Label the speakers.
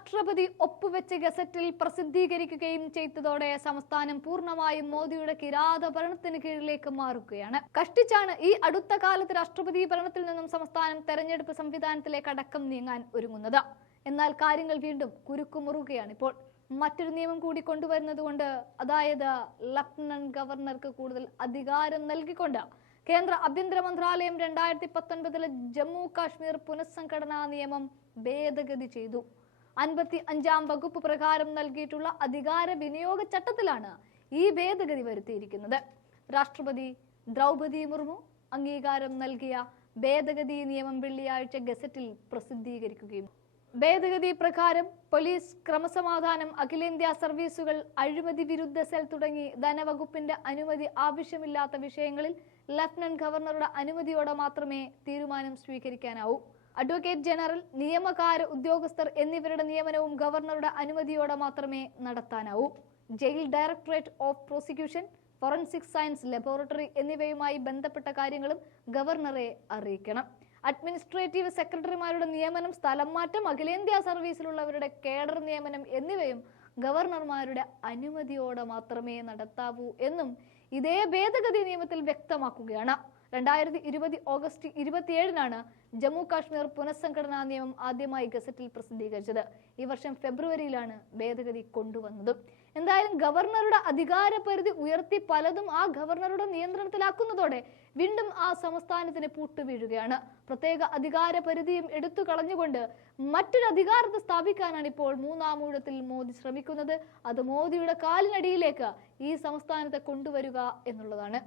Speaker 1: രാഷ്ട്രപതി ഒപ്പുവെച്ച് ഗസറ്റിൽ പ്രസിദ്ധീകരിക്കുകയും ചെയ്തതോടെ സംസ്ഥാനം പൂർണമായും മോദിയുടെ കിരാത ഭരണത്തിന് കീഴിലേക്ക് മാറുകയാണ്. കഷ്ടിച്ചാണ് ഈ അടുത്ത കാലത്ത് രാഷ്ട്രപതി ഭരണത്തിൽ നിന്നും സംസ്ഥാനം തെരഞ്ഞെടുപ്പ് സംവിധാനത്തിലേക്ക് അടക്കം നീങ്ങാൻ ഒരുങ്ങുന്നത്. എന്നാൽ കാര്യങ്ങൾ വീണ്ടും കുരുക്കുമുറുകയാണ് ഇപ്പോൾ മറ്റൊരു നിയമം കൂടി കൊണ്ടുവരുന്നത് അതായത് ലഫ്റ്റനന്റ് ഗവർണർക്ക് കൂടുതൽ അധികാരം നൽകിക്കൊണ്ട് കേന്ദ്ര ആഭ്യന്തര മന്ത്രാലയം രണ്ടായിരത്തി പത്തൊൻപതിലെ ജമ്മു കാശ്മീർ പുനഃസംഘടനാ നിയമം ഭേദഗതി ചെയ്തു. അൻപത്തി അഞ്ചാം വകുപ്പ് പ്രകാരം നൽകിയിട്ടുള്ള അധികാര വിനിയോഗ ചട്ടത്തിലാണ് ഈ ഭേദഗതി വരുത്തിയിരിക്കുന്നത്. രാഷ്ട്രപതി ദ്രൗപതി മുർമു അംഗീകാരം നൽകിയ ഭേദഗതി നിയമം വെള്ളിയാഴ്ച ഗസറ്റിൽ പ്രസിദ്ധീകരിക്കുകയും ഭേദഗതി പ്രകാരം പോലീസ് ക്രമസമാധാനം അഖിലേന്ത്യാ സർവീസുകൾ അഴിമതി വിരുദ്ധ സെൽ തുടങ്ങി ധനവകുപ്പിന്റെ അനുമതി ആവശ്യമില്ലാത്ത വിഷയങ്ങളിൽ ലഫ്റ്റനന്റ് ഗവർണറുടെ അനുമതിയോടെ മാത്രമേ തീരുമാനം സ്വീകരിക്കാനാവൂ. അഡ്വക്കേറ്റ് ജനറൽ നിയമകാര ഉദ്യോഗസ്ഥർ എന്നിവരുടെ നിയമനവും ഗവർണറുടെ അനുമതിയോടെ മാത്രമേ നടത്താനാവൂ. Jail directorate of prosecution forensic science laboratory എന്നിവയുമായി ബന്ധപ്പെട്ട കാര്യങ്ങളും ഗവർണറെ അറിയിക്കണം. അഡ്മിനിസ്ട്രേറ്റീവ് സെക്രട്ടറിമാരുടെ നിയമനം സ്ഥലം മാറ്റം അഖിലേന്ത്യാ സർവീസിലുള്ളവരുടെ കേഡർ നിയമനം എന്നിവയും ഗവർണർമാരുടെ അനുമതിയോടെ മാത്രമേ നടത്താവൂ എന്നും ഇതേ ഭേദഗതി നിയമത്തിൽ വ്യക്തമാക്കുകയാണ്. രണ്ടായിരത്തി ഇരുപത് ഓഗസ്റ്റ് ഇരുപത്തിയേഴിനാണ് ജമ്മു കാശ്മീർ പുനഃസംഘടനാ നിയമം ആദ്യമായി ഗസറ്റിൽ പ്രസിദ്ധീകരിച്ചത്. ഈ വർഷം ഫെബ്രുവരിയിലാണ് ഭേദഗതി കൊണ്ടുവന്നതും. എന്തായാലും ഗവർണറുടെ അധികാര പരിധി ഉയർത്തി പലതും ആ ഗവർണറുടെ നിയന്ത്രണത്തിലാക്കുന്നതോടെ വീണ്ടും ആ സംസ്ഥാനത്തിന് പൂട്ടുവീഴുകയാണ്. പ്രത്യേക അധികാര പരിധിയും എടുത്തു കളഞ്ഞുകൊണ്ട് മറ്റൊരു അധികാരത്തെ സ്ഥാപിക്കാനാണ് ഇപ്പോൾ മൂന്നാം ഊഴത്തിൽ മോദി ശ്രമിക്കുന്നത്. അത് മോദിയുടെ കാലിനടിയിലേക്ക് ഈ സംസ്ഥാനത്തെ കൊണ്ടുവരിക എന്നുള്ളതാണ്.